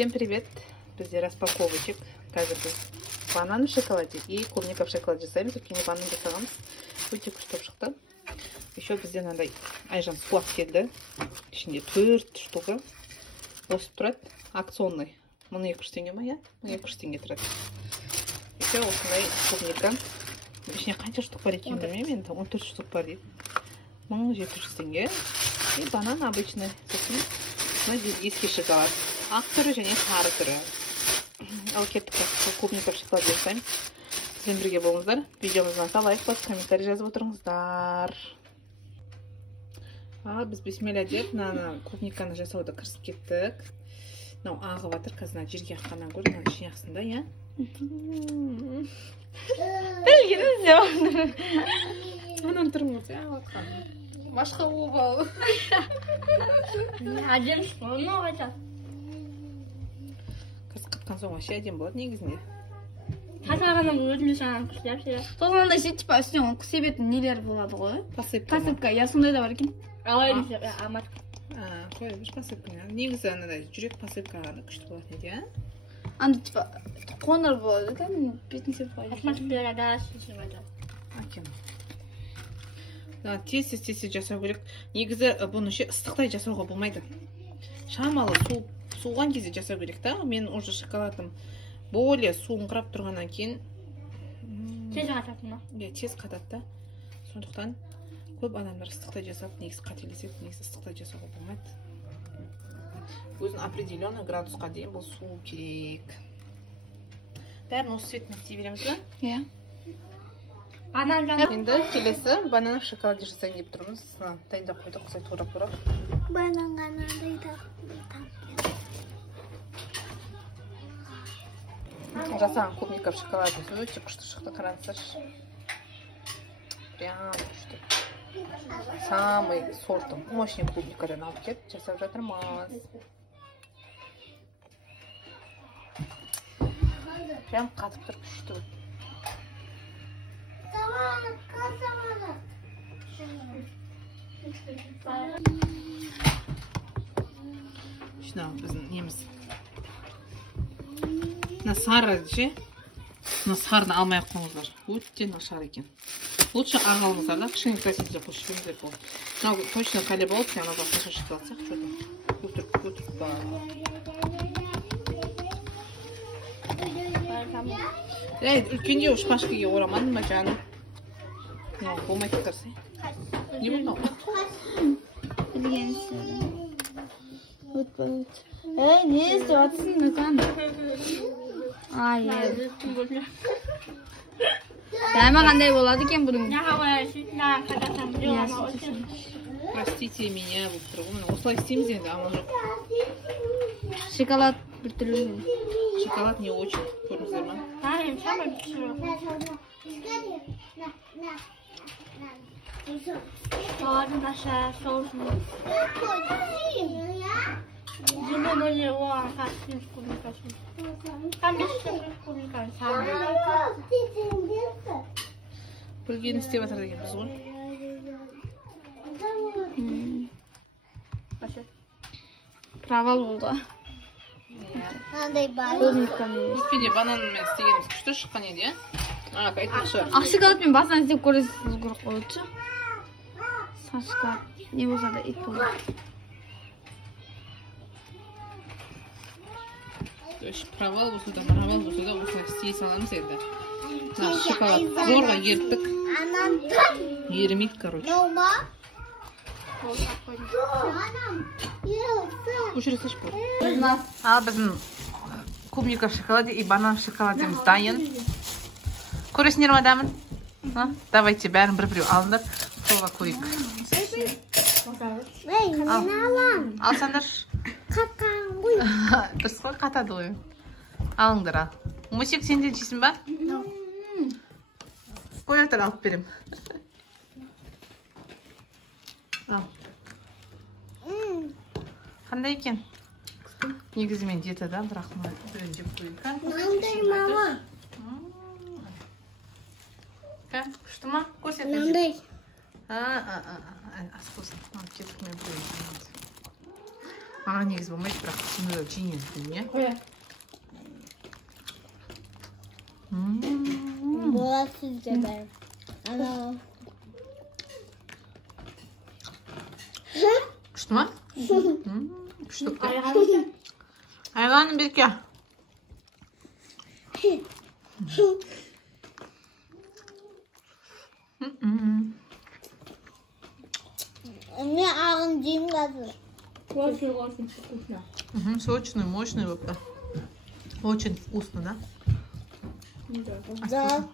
Всем привет! Бізде распаковочек. Қазір біз банан в шоколаде и клубника в шоколаде жасаймыз. Өйткені банан жасағанбыз. Өте күшті болып шықты. Еще бізде мынандай айжан суап келді. Ішінде 4 штука осып тұрады. Акционный. Мұны 200 теңге ма, я? Мұны 200 теңге тұрады. Еще осындай клубника. Ішіне қанша штук бар екенін білмеймін енді. 14 штук бар дейді. 1700 теңге. И банан обычный. Сосын ескі шоколад. Ақ түрі және сары түрі. Ал кеттік клубника в шоколаде жасаймыз. Бізбен бірге болыңыздар. Видеомыздан лайк басып, комментарий жазып отырыңыздар. Біз бисмилля деп клубниканы жасауды кірісіп кеттік. Мынау ағып жатыр. Қазір жерге аққаннан гөрі мына ішіне ақсын да, иә? Білгеніміз де. Анан тұрыңыз, ағып жатқан. Башқа обал. Әдем оны айтады. Қазір қатқан соң вообще әдем болады негізінде. Тазалағаннан өзіме жаңағы күштеп ше. Соңында ше типа үстіне құс себетін нелер болады ғой. Посыпка. Я сондай да бар екен. Алайын ше, амат. Қой, бір посыпка. Негізі анадай жүрек посыпкаға күшті болады еді, иә? Анда типа қоңыр болады, там бетін сеп қойды. Атмосфера да шешіп айтады. Әкем. Тез жасау керек. Негізі бұны ше ыстықтай жасауға болмайды. Шамалы суыған кезде жасау керек та. Мен уже шоколадым более суыңқырап тұрғаннан кейін Тез қатады ма? Тез қатады да. Сондықтан көп адамдар ыстықтай жасап, негізі қателеседі, негізі ыстықтай жасауға болмайды. Өзін определенный градусқа дейін бұл су керек. Бәрін осы цветіне істей береміз ба? Иә. Енді келесі банан в шоколаде жасайын деп тұрмыз. Дайындап қойдық, осылай турап-турап. Бананға мынандай Жасаған клубника в шоколаде өте күшті шықты, қараңыздаршы. Прям күшті. Самый сортым, мощный клубникадан алып келіп жасап жатырмыз. Прям қатып тұр, күшті. Шынау біздің неміз. Мына сары ше. Мына сарыны алмай қойыңыздар. Өте нашар екен. Лучше ақ алыңыздар да, кішкене краситель қосып жіберіңіздер болды. Мынау точно кәле болып, ана басқа шашып алсақ, что-то өтіріп бар. Үлкенде шпажкаға орамадым ба жаным? Болмайды тұрсай. Не бұл мынау? Білгенсің. Өт. Не істеп атсың мүкан? Дәмі қандай болады екен бұның? Простите меня, бұл тұрғын. Осылай істейміз енді, амал жоқ. Шоколад бір түрлі. Шоколад не очень. Көріңіздер ма? Soğanın aşağı soğusunu. Yine böyle o arkadaşın kommunikasyon. Tam bir şey kommunikasyon. Білгені істеп жатыр деген біз ғой. Провал болды. Өткенде бананмен істегеніміз күшті шыққан еді, иә? Айтпақшы. Ақ шоколадпен басынан істеп көресіз керек қойды. Сары шоколад не болса да ит болды. Провал болса да, маравал болса да, осылай істей саламыз енді. Шоколад зорға ерттік. Ерімейді, короче. Өшіресеш бұл. Ал біздің клубника в шоколаде и банан в шоколадеміз дайын. Көресіңдер ма дәмін? Давайте бәрін бір-біреу алыңдар. Қолға көрейік. Алсаңдар. Қатқан ғой. Дұрыс қой, қатады ғой. Алыңдар ал. Умасек, сен де жейсің ба? Қойықтар алып берем. Ал. Қандай екен? Негізі мен диетада, бірақ бірін жеп қойып. Мынандай мама. Күшті ма? Көрсет. 아, негізі болмайды, бірақ түсінуді жеңілдім, не? 그래. 뭐라지 제발. 알아. Күшті ма? Күшті. 알아요. Айланым берке. 언니 아은 짐 가서. очень вкусно. Сочный, мощный вообще. Очень вкусно, да? 나